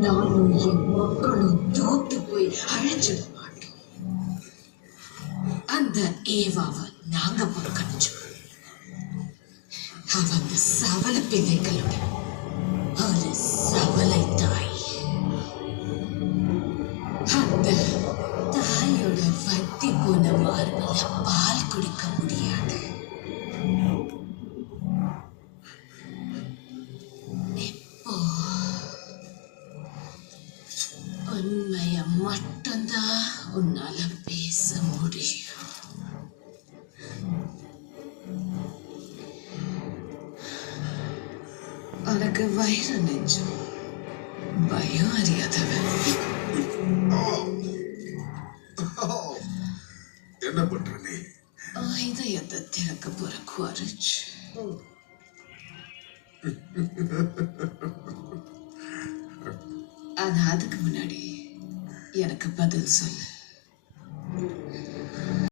நானும் என் மக்களும் தோத்து போய் அழைச்சிட மாட்டோம். அந்த ஏவாவை நாங்க புறக்கணிச்சோம். அவங்க சவல பிள்ளைகளோட ஒரு சவலை தாய். அந்த தாயோட வத்தி போன மார்பல பால் குடிக்க முடியாது. இப்போ உண்மைய மட்டும்தான் உன்னால பேச முடியும். உனக்கு வயிறு நெஞ்சம், பயம் அறியாதவன். என்ன பண்ற நீ? இதயத்தை திறக்க போற குறைச்சு. ஆனா அதுக்கு முன்னாடி எனக்கு பதில் சொல்லு.